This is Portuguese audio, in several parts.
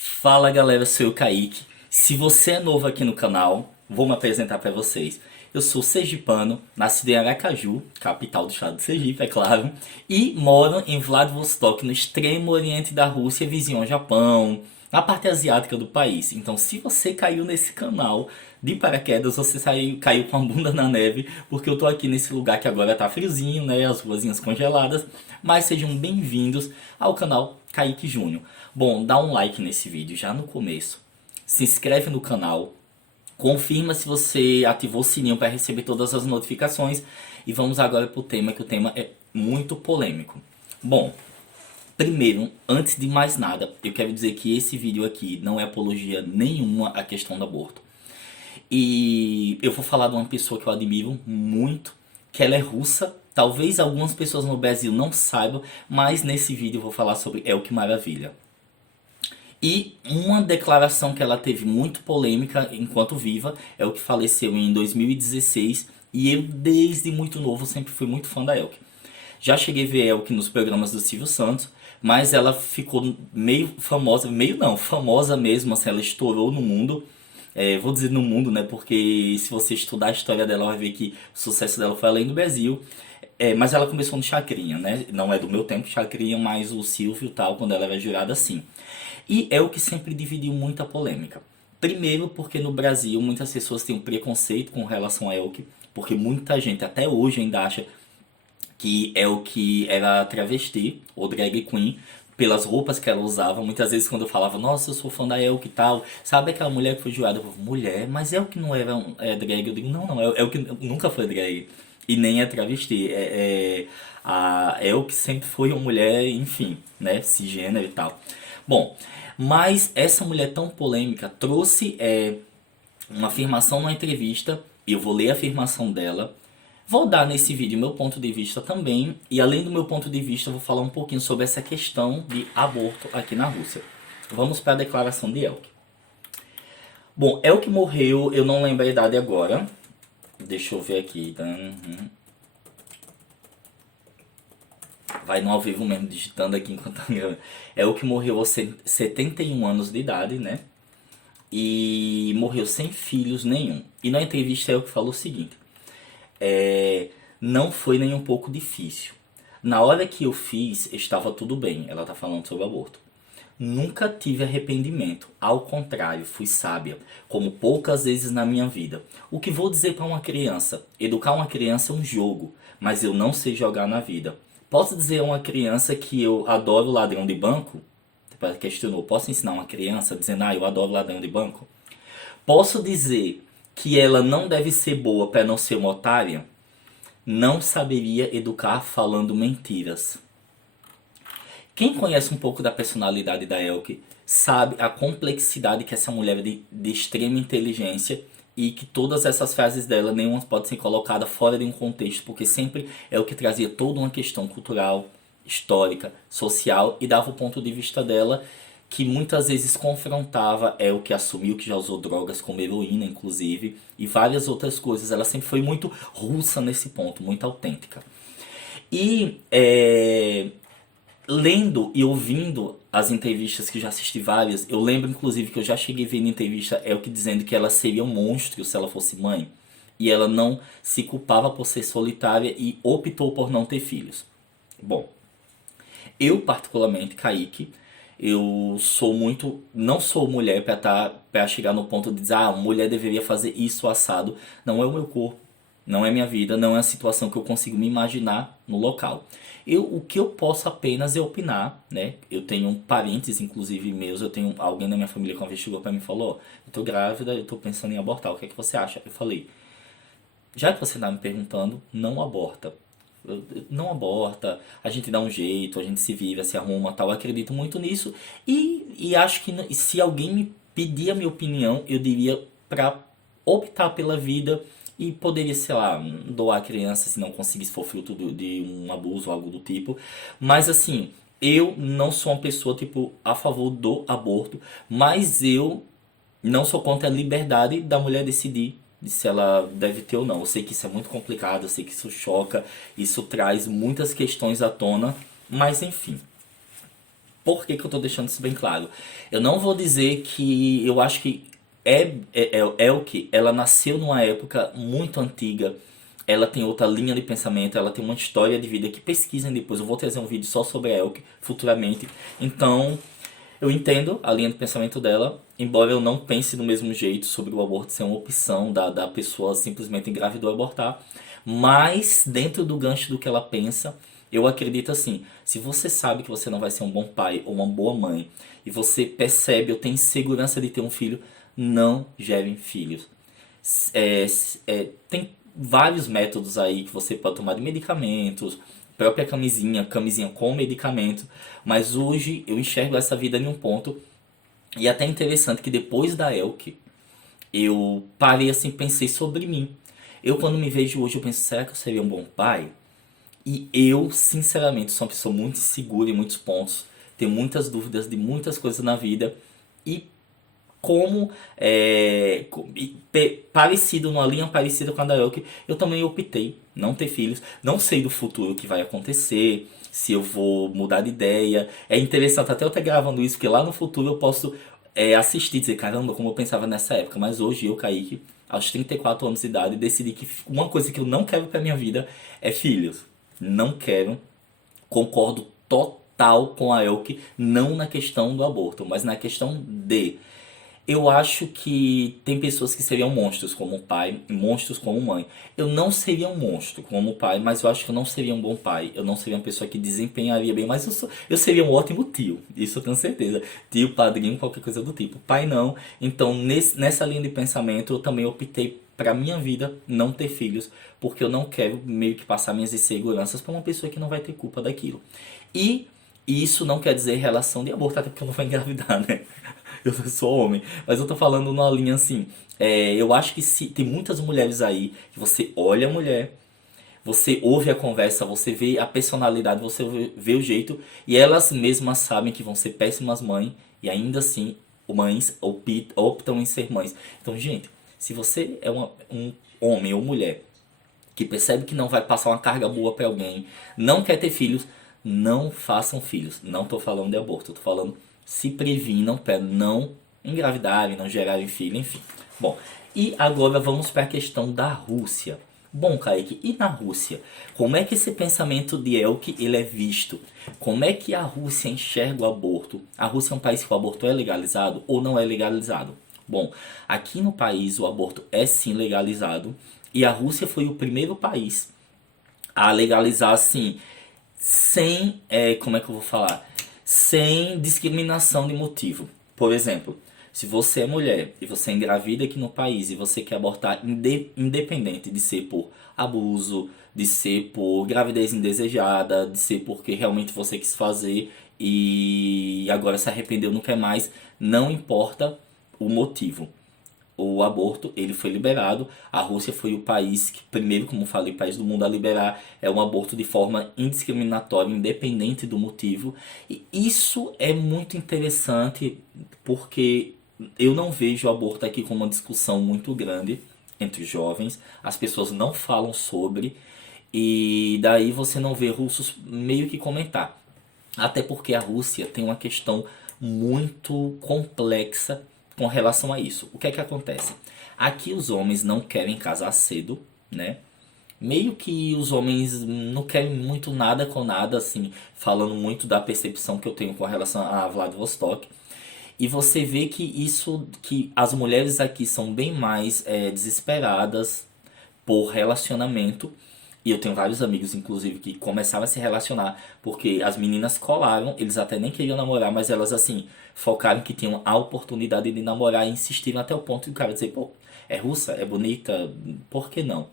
Fala galera, sou eu Kaique. Se você é novo aqui no canal, vou me apresentar para vocês. Eu sou sergipano, nascido em Aracaju, capital do estado de Sergipe, é claro, e moro em Vladivostok, no extremo oriente da Rússia, vizinho ao Japão, na parte asiática do país. Então, se você caiu nesse canal de paraquedas, você caiu com a bunda na neve, porque eu tô aqui nesse lugar que agora tá friozinho, né, as ruazinhas congeladas, mas sejam bem-vindos ao canal Kaique Júnior. Bom, dá um like nesse vídeo já no começo. Se inscreve no canal. Confirma se você ativou o sininho para receber todas as notificações. E vamos agora para o tema, que o tema é muito polêmico. Bom, primeiro, antes de mais nada, eu quero dizer que esse vídeo aqui não é apologia nenhuma à questão do aborto. E eu vou falar de uma pessoa que eu admiro muito, que ela é russa. Talvez algumas pessoas no Brasil não saibam, mas nesse vídeo eu vou falar sobre Elke Maravilha. E uma declaração que ela teve muito polêmica enquanto viva é o que faleceu em 2016. E eu, desde muito novo, sempre fui muito fã da Elke. Já cheguei a ver Elke nos programas do Silvio Santos, mas ela ficou meio famosa, meio não, famosa mesmo, assim, ela estourou no mundo. Vou dizer no mundo, né? Porque se você estudar a história dela, vai ver que o sucesso dela foi além do Brasil. Mas ela começou no Chacrinha, né? Não é do meu tempo, Chacrinha, mas o Silvio e tal, quando ela era jurada, sim. E é o que sempre dividiu muita polêmica. Primeiro porque no Brasil muitas pessoas têm um preconceito com relação a Elke, porque muita gente até hoje ainda acha que Elke era travesti ou drag queen pelas roupas que ela usava. Muitas vezes quando eu falava, nossa, eu sou fã da Elke e tal, sabe aquela mulher que foi jurada? Eu falava, mulher, mas Elke não era drag? Eu digo, não, não, Elke nunca foi drag e nem é travesti. A Elke sempre foi uma mulher, enfim, né, cisgênero e tal. Bom, mas essa mulher tão polêmica trouxe uma afirmação numa entrevista, e eu vou ler a afirmação dela. Vou dar nesse vídeo meu ponto de vista também, e além do meu ponto de vista, eu vou falar um pouquinho sobre essa questão de aborto aqui na Rússia. Vamos para a declaração de Elke. Bom, Elke morreu, eu não lembro a idade agora. Deixa eu ver aqui. Vai no ao vivo mesmo, digitando aqui enquanto tá gravando. Elke morreu aos 71 anos de idade, né? E morreu sem filhos nenhum. E na entrevista Elke falou o seguinte: não foi nem um pouco difícil. Na hora que eu fiz, estava tudo bem. Ela tá falando sobre aborto. Nunca tive arrependimento. Ao contrário, fui sábia, como poucas vezes na minha vida. O que vou dizer para uma criança? Educar uma criança é um jogo, mas eu não sei jogar na vida. Posso dizer a uma criança que eu adoro ladrão de banco? Ela questionou. Posso ensinar uma criança dizendo, eu adoro ladrão de banco? Posso dizer que ela não deve ser boa para não ser uma otária? Não saberia educar falando mentiras. Quem conhece um pouco da personalidade da Elke sabe a complexidade que essa mulher é de extrema inteligência, e que todas essas frases dela, nenhuma pode ser colocada fora de um contexto, porque sempre é o que trazia toda uma questão cultural, histórica, social, e dava o ponto de vista dela, que muitas vezes confrontava o que assumiu que já usou drogas como heroína, inclusive, e várias outras coisas. Ela sempre foi muito russa nesse ponto, muito autêntica. E lendo e ouvindo as entrevistas, que eu já assisti várias, eu lembro inclusive que eu já cheguei a ver na entrevista Elke dizendo que ela seria um monstro se ela fosse mãe, e ela não se culpava por ser solitária e optou por não ter filhos. Bom, eu particularmente, Kaique, eu sou muito, não sou mulher para chegar no ponto de dizer, mulher deveria fazer isso assado. Não é o meu corpo, não é minha vida, não é a situação que eu consigo me imaginar no local. O que eu posso apenas é opinar, né? Eu tenho parentes, inclusive meus, eu tenho alguém na minha família que investigou para mim e falou, eu tô grávida, eu tô pensando em abortar, o que é que você acha? Eu falei, já que você está me perguntando, não aborta. Não aborta, a gente dá um jeito, a gente se vira, se arruma, tal. Eu acredito muito nisso, e acho que se alguém me pedir a minha opinião, eu diria para optar pela vida, e poderia, sei lá, doar a criança se não conseguir, se for fruto de um abuso ou algo do tipo. Mas assim, eu não sou uma pessoa tipo a favor do aborto, mas eu não sou contra a liberdade da mulher decidir se ela deve ter ou não. Eu sei que isso é muito complicado, eu sei que isso choca, isso traz muitas questões à tona, mas enfim. Por que que eu tô deixando isso bem claro? Eu não vou dizer que eu acho que Elke, ela nasceu numa época muito antiga. Ela tem outra linha de pensamento, ela tem uma história de vida que pesquisem depois. Eu vou trazer um vídeo só sobre a Elke futuramente. Então, eu entendo a linha de pensamento dela, embora eu não pense do mesmo jeito sobre o aborto ser uma opção da pessoa simplesmente engravidar ou abortar. Mas, dentro do gancho do que ela pensa, eu acredito assim: se você sabe que você não vai ser um bom pai ou uma boa mãe, e você percebe ou tem segurança de ter um filho, não gerem filhos. Tem vários métodos aí que você pode tomar de medicamentos, própria camisinha com medicamento, mas hoje eu enxergo essa vida em um ponto, e é até interessante que depois da Elke, eu parei assim, pensei sobre mim. Eu quando me vejo hoje, eu penso, será que eu seria um bom pai? E eu, sinceramente, sou uma pessoa muito insegura em muitos pontos, tenho muitas dúvidas de muitas coisas na vida, e como parecido, numa linha parecida com a da Elke, eu também optei não ter filhos. Não sei do futuro o que vai acontecer, se eu vou mudar de ideia. É interessante até eu estar gravando isso, porque lá no futuro eu posso assistir e dizer, caramba, como eu pensava nessa época. Mas hoje eu, Kaique, aos 34 anos de idade, decidi que uma coisa que eu não quero pra minha vida é filhos. Não quero. Concordo total com a Elke, não na questão do aborto, mas na questão de... Eu acho que tem pessoas que seriam monstros como pai, monstros como mãe. Eu não seria um monstro como pai, mas eu acho que eu não seria um bom pai. Eu não seria uma pessoa que desempenharia bem, mas eu seria um ótimo tio. Isso eu tenho certeza. Tio, padrinho, qualquer coisa do tipo. Pai não. Então, nessa linha de pensamento, eu também optei pra minha vida não ter filhos, porque eu não quero meio que passar minhas inseguranças pra uma pessoa que não vai ter culpa daquilo. E isso não quer dizer relação de aborto, até porque eu não vou engravidar, né? Eu sou homem. Mas eu tô falando numa linha assim. Eu acho que se tem muitas mulheres aí que você olha a mulher, você ouve a conversa, você vê a personalidade, você vê o jeito, e elas mesmas sabem que vão ser péssimas mães, e ainda assim, mães optam em ser mães. Então, gente, se você é um homem ou mulher que percebe que não vai passar uma carga boa pra alguém, não quer ter filhos, não façam filhos. Não tô falando de aborto, tô falando se previnam para não engravidarem, não gerarem filho, enfim. Bom, e agora vamos para a questão da Rússia. Bom, Kaique, e na Rússia? Como é que esse pensamento de Elke ele é visto? Como é que a Rússia enxerga o aborto? A Rússia é um país que o aborto é legalizado ou não é legalizado? Bom, aqui no país o aborto é sim legalizado, e a Rússia foi o primeiro país a legalizar assim, sem, como é que eu vou falar? Sem discriminação de motivo. Por exemplo, se você é mulher e você é engravida aqui no país e você quer abortar independente de ser por abuso, de ser por gravidez indesejada, de ser porque realmente você quis fazer e agora se arrependeu, não quer mais, não importa o motivo. O aborto ele foi liberado. A Rússia foi o país que primeiro, como falei, país do mundo a liberar um aborto de forma indiscriminatória, independente do motivo. E isso é muito interessante porque eu não vejo o aborto aqui como uma discussão muito grande entre os jovens. As pessoas não falam sobre, e daí você não vê russos meio que comentar. Até porque a Rússia tem uma questão muito complexa com relação a isso. O que é que acontece? Aqui os homens não querem casar cedo, né? Meio que os homens não querem muito nada com nada, assim, falando muito da percepção que eu tenho com relação a Vladivostok. E você vê que isso, que as mulheres aqui são bem mais desesperadas por relacionamento. E eu tenho vários amigos, inclusive, que começaram a se relacionar porque as meninas colaram, eles até nem queriam namorar, mas elas, assim, focaram que tinham a oportunidade de namorar e insistiram até o ponto de o cara dizer, pô, é russa, é bonita, por que não?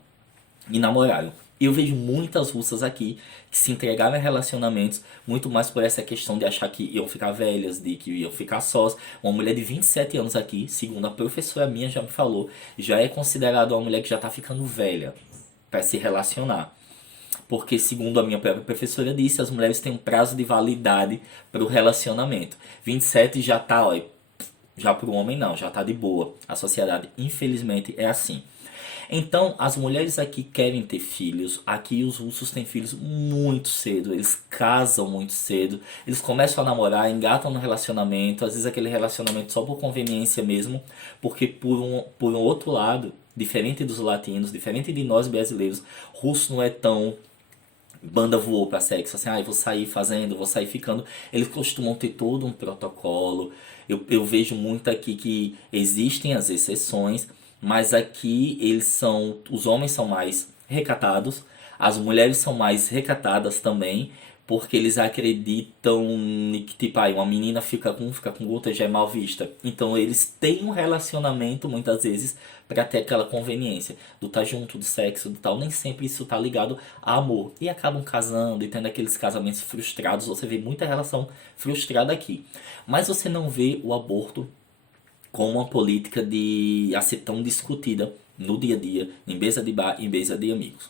E namoraram. Eu vejo muitas russas aqui que se entregaram a relacionamentos muito mais por essa questão de achar que iam ficar velhas, de que iam ficar sós. Uma mulher de 27 anos aqui, segundo a professora minha já me falou, já é considerada uma mulher que já tá ficando velha para se relacionar. Porque, segundo a minha própria professora disse, as mulheres têm um prazo de validade para o relacionamento. 27 já tá, ó, já para o homem não, já tá de boa. A sociedade, infelizmente, é assim. Então, as mulheres aqui querem ter filhos. Aqui os russos têm filhos muito cedo. Eles casam muito cedo. Eles começam a namorar, engatam no relacionamento. Às vezes aquele relacionamento só por conveniência mesmo. Porque por um outro lado, diferente dos latinos, diferente de nós brasileiros, russo não é tão banda voou pra sexo, assim, ah, eu vou sair fazendo, vou sair ficando. Eles costumam ter todo um protocolo. Eu vejo muito aqui que existem as exceções, mas aqui os homens são mais recatados, as mulheres são mais recatadas também, porque eles acreditam que, tipo, ah, uma menina fica com outra já é mal vista. Então eles têm um relacionamento, muitas vezes, pra ter aquela conveniência do estar junto, do sexo, do tal. Nem sempre isso tá ligado a amor. E acabam casando e tendo aqueles casamentos frustrados. Você vê muita relação frustrada aqui. Mas você não vê o aborto com uma política a ser tão discutida no dia a dia, em mesa de bar, em mesa de amigos.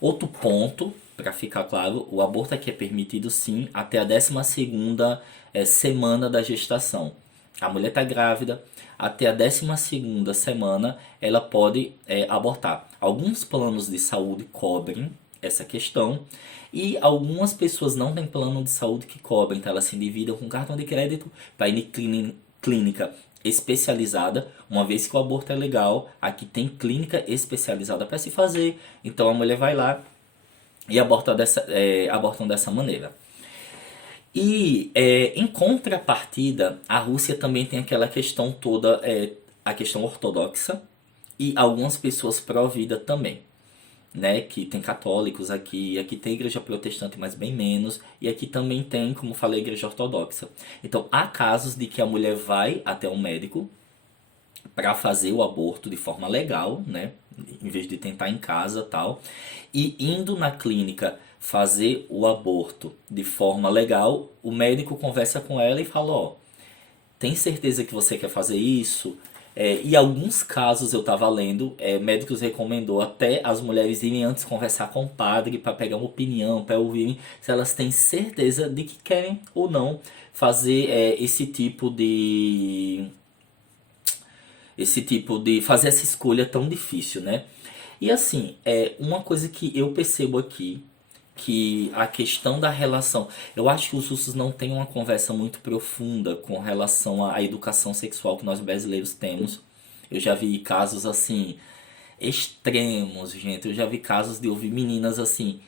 Outro ponto, para ficar claro, o aborto aqui é permitido sim até a 12ª semana da gestação. A mulher está grávida, até a 12ª semana ela pode abortar. Alguns planos de saúde cobrem essa questão e algumas pessoas não têm plano de saúde que cobrem, então elas se endividam com cartão de crédito para ir em clínica especializada, uma vez que o aborto é legal, aqui tem clínica especializada para se fazer, então a mulher vai lá e abortam dessa maneira. E em contrapartida, a Rússia também tem aquela questão toda, a questão ortodoxa e algumas pessoas pró-vida também, né? Que tem católicos aqui tem igreja protestante, mas bem menos, e aqui também tem, como falei, igreja ortodoxa. Então há casos de que a mulher vai até um médico para fazer o aborto de forma legal, né? Em vez de tentar em casa tal, e indo na clínica fazer o aborto de forma legal, o médico conversa com ela e fala, ó, tem certeza que você quer fazer isso? E alguns casos eu estava lendo, médicos recomendou até as mulheres irem antes conversar com o padre para pegar uma opinião, para ouvirem se elas têm certeza de que querem ou não fazer esse tipo de fazer essa escolha tão difícil, né? E assim, uma coisa que eu percebo aqui, que a questão da relação, eu acho que os russos não têm uma conversa muito profunda com relação à educação sexual que nós brasileiros temos. Eu já vi casos assim extremos, gente. Eu já vi casos de ouvir meninas assim,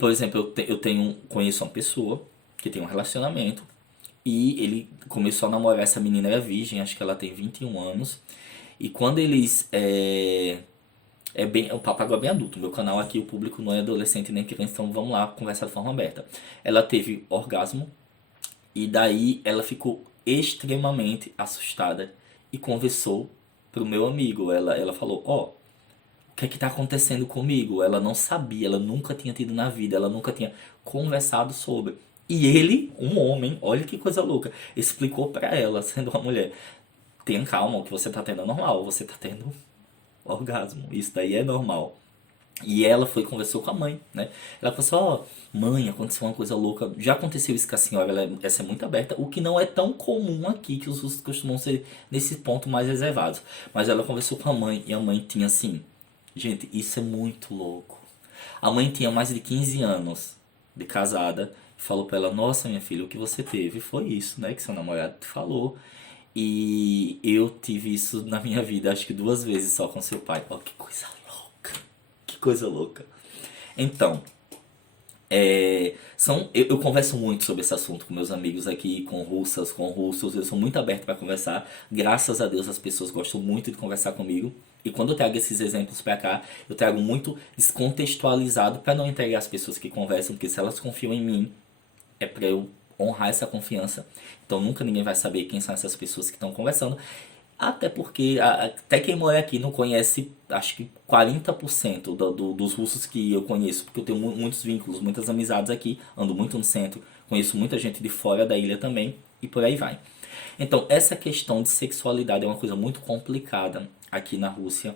por exemplo, conheço uma pessoa que tem um relacionamento e ele começou a namorar essa menina, era virgem, acho que ela tem 21 anos. E quando eles o papo agora é bem adulto. Meu canal aqui, o público não é adolescente nem criança, então vamos lá conversar de forma aberta. Ela teve orgasmo e daí ela ficou extremamente assustada e conversou pro meu amigo. Ela falou, ó, o que é que tá acontecendo comigo? Ela não sabia, ela nunca tinha tido na vida, ela nunca tinha conversado sobre. E ele, um homem, olha que coisa louca, explicou pra ela, sendo uma mulher, tenha calma, o que você tá tendo é normal, você tá tendo orgasmo, isso daí é normal. E ela foi e conversou com a mãe, né? Ela falou assim, ó, mãe, aconteceu uma coisa louca. Já aconteceu isso com a senhora, essa é muito aberta, o que não é tão comum aqui, que os russos costumam ser nesse ponto mais reservados. Mas ela conversou com a mãe e a mãe tinha assim, gente, isso é muito louco. A mãe tinha mais de 15 anos de casada e falou pra ela, nossa minha filha, o que você teve foi isso, né? Que seu namorado te falou. E eu tive isso na minha vida, acho que 2 vezes só com seu pai. Ó, que coisa louca. Que coisa louca. Então, eu converso muito sobre esse assunto com meus amigos aqui, com russas, com russos. Eu sou muito aberto para conversar. Graças a Deus as pessoas gostam muito de conversar comigo. E quando eu trago esses exemplos para cá, eu trago muito descontextualizado para não entregar as pessoas que conversam, porque se elas confiam em mim, é para eu honrar essa confiança. Então nunca ninguém vai saber quem são essas pessoas que estão conversando. Até porque até quem mora aqui não conhece, acho que 40% dos russos que eu conheço, porque eu tenho muitos vínculos, muitas amizades aqui, ando muito no centro, conheço muita gente de fora da ilha também, e por aí vai. Então, essa questão de sexualidade é uma coisa muito complicada aqui na Rússia.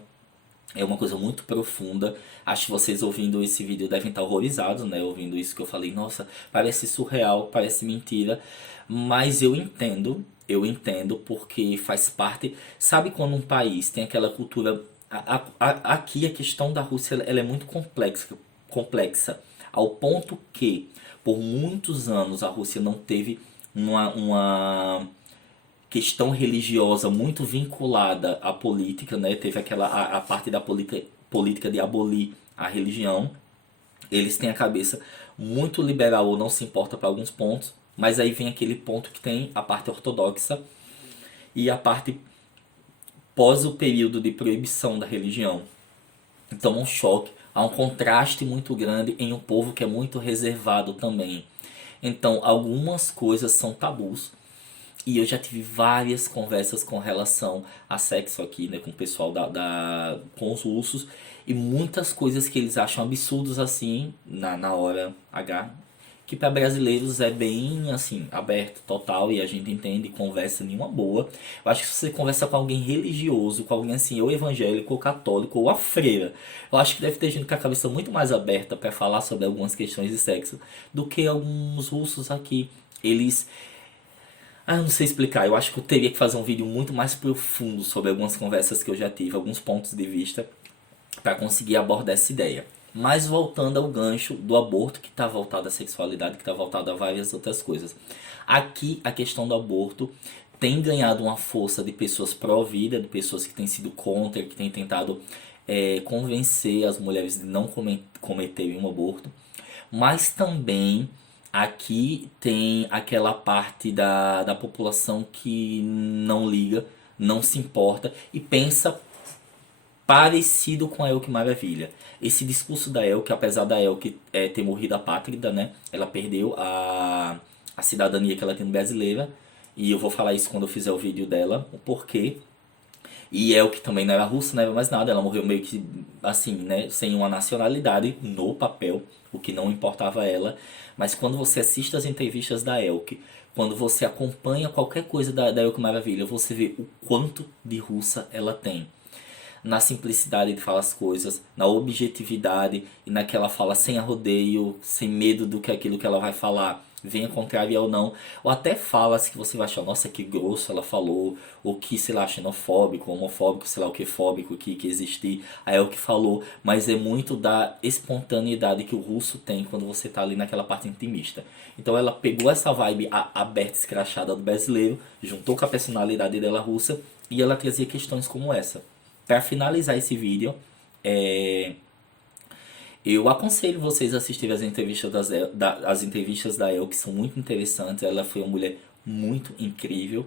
É uma coisa muito profunda. Acho que vocês ouvindo esse vídeo devem estar horrorizados, né? Ouvindo isso que eu falei, nossa, parece surreal, parece mentira. Mas eu entendo porque faz parte. Sabe quando um país tem aquela cultura Aqui a questão da Rússia ela é muito complexa, ao ponto que por muitos anos a Rússia não teve uma questão religiosa muito vinculada à política, né? Teve a parte da política de abolir a religião. Eles têm a cabeça muito liberal ou não se importa para alguns pontos, mas aí vem aquele ponto que tem a parte ortodoxa e a parte pós o período de proibição da religião. Então, um choque, há um contraste muito grande em um povo que é muito reservado também. Então, algumas coisas são tabus. E eu já tive várias conversas com relação a sexo aqui, né, com o pessoal com os russos. E muitas coisas que eles acham absurdos assim, na hora H, que para brasileiros é bem assim, aberto, total, e a gente entende e conversa nenhuma boa. Eu acho que se você conversa com alguém religioso, com alguém assim, ou evangélico, ou católico, ou a freira, eu acho que deve ter gente com a cabeça muito mais aberta para falar sobre algumas questões de sexo do que alguns russos aqui. Eles. Eu não sei explicar, eu acho que eu teria que fazer um vídeo muito mais profundo sobre algumas conversas que eu já tive, alguns pontos de vista para conseguir abordar essa ideia. Mas voltando ao gancho do aborto, que está voltado à sexualidade, que está voltado a várias outras coisas. Aqui a questão do aborto tem ganhado uma força de pessoas pró-vida, de pessoas que têm sido contra, que têm tentado convencer as mulheres de não cometerem um aborto. Mas também aqui tem aquela parte da população que não liga, não se importa e pensa parecido com a Elke Maravilha. Esse discurso da Elke, apesar da Elke ter morrido apátrida, né? Ela perdeu a cidadania que ela tem brasileira. E eu vou falar isso quando eu fizer o vídeo dela, o porquê. E Elke também não era russa, não era mais nada. Ela morreu meio que assim, né? Sem uma nacionalidade no papel, o que não importava a ela. Mas quando você assiste as entrevistas da Elke, quando você acompanha qualquer coisa da Elke Maravilha, você vê o quanto de russa ela tem na simplicidade de falar as coisas, na objetividade e naquela fala sem arrodeio, sem medo do que aquilo que ela vai falar venha contrariar ou não, ou até falas que você vai achar, nossa, que grosso ela falou, ou que, sei lá, xenofóbico, homofóbico, sei lá o que fóbico que existir, aí é o que falou, mas é muito da espontaneidade que o russo tem quando você tá ali naquela parte intimista. Então ela pegou essa vibe aberta, escrachada do brasileiro, juntou com a personalidade dela russa, e ela trazia questões como essa. Para finalizar esse vídeo, eu aconselho vocês a assistirem as entrevistas da El, que são muito interessantes. Ela foi uma mulher muito incrível.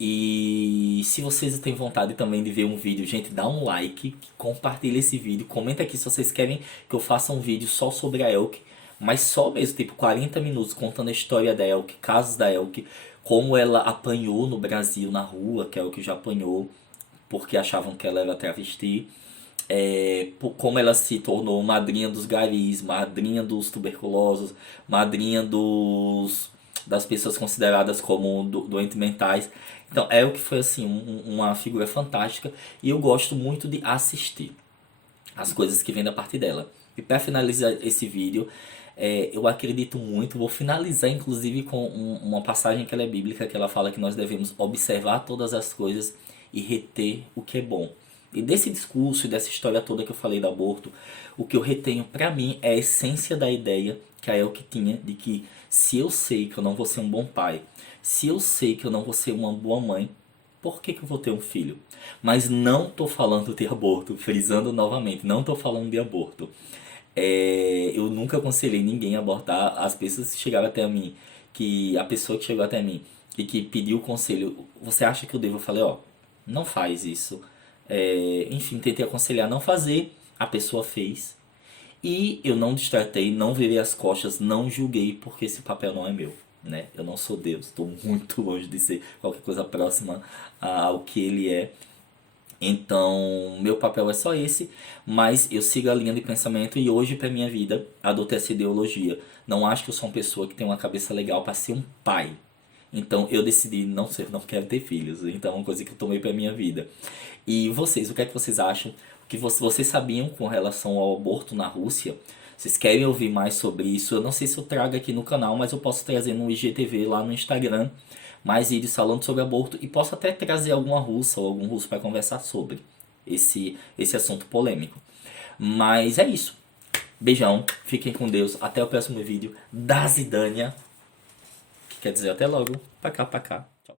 E se vocês têm vontade também de ver um vídeo, gente, dá um like, compartilha esse vídeo, comenta aqui se vocês querem que eu faça um vídeo só sobre a Elke, mas só mesmo, tipo 40 minutos contando a história da Elke, casos da Elke, como ela apanhou no Brasil na rua, que a Elke já apanhou, porque achavam que ela era travesti, como ela se tornou madrinha dos garis, madrinha dos tuberculosos, madrinha das pessoas consideradas como doentes mentais. Então é o que foi assim uma figura fantástica e eu gosto muito de assistir as coisas que vêm da parte dela. E para finalizar esse vídeo, eu acredito muito, vou finalizar inclusive com uma passagem que ela é bíblica, que ela fala que nós devemos observar todas as coisas e reter o que é bom. E desse discurso e dessa história toda que eu falei do aborto, o que eu retenho pra mim é a essência da ideia que a Elke tinha de que se eu sei que eu não vou ser um bom pai, se eu sei que eu não vou ser uma boa mãe, por que eu vou ter um filho? Mas não tô falando de aborto, frisando novamente, não tô falando de aborto. Eu nunca aconselhei ninguém a abortar. As pessoas que chegaram até a mim, que a pessoa que chegou até mim e que pediu o conselho, você acha que eu devo? Eu falei, ó, não faz isso. Enfim, tentei aconselhar a não fazer, a pessoa fez. E eu não destratei, não virei as costas, não julguei, porque esse papel não é meu, né? Eu não sou Deus, estou muito longe de ser qualquer coisa próxima ao que ele é. Então, meu papel é só esse, mas eu sigo a linha de pensamento e hoje para minha vida adotei essa ideologia. Não acho que eu sou uma pessoa que tem uma cabeça legal para ser um pai. Então eu decidi não ser, não quero ter filhos. Então é uma coisa que eu tomei pra minha vida. E vocês, o que é que vocês acham? O que vocês sabiam com relação ao aborto na Rússia? Vocês querem ouvir mais sobre isso? Eu não sei se eu trago aqui no canal, mas eu posso trazer no IGTV lá no Instagram mais vídeos falando sobre aborto e posso até trazer alguma russa ou algum russo para conversar sobre. esse assunto polêmico. Mas é isso. Beijão, fiquem com Deus, até o próximo vídeo da Zidânia, que quer dizer até logo, pra cá, pra cá. Tchau.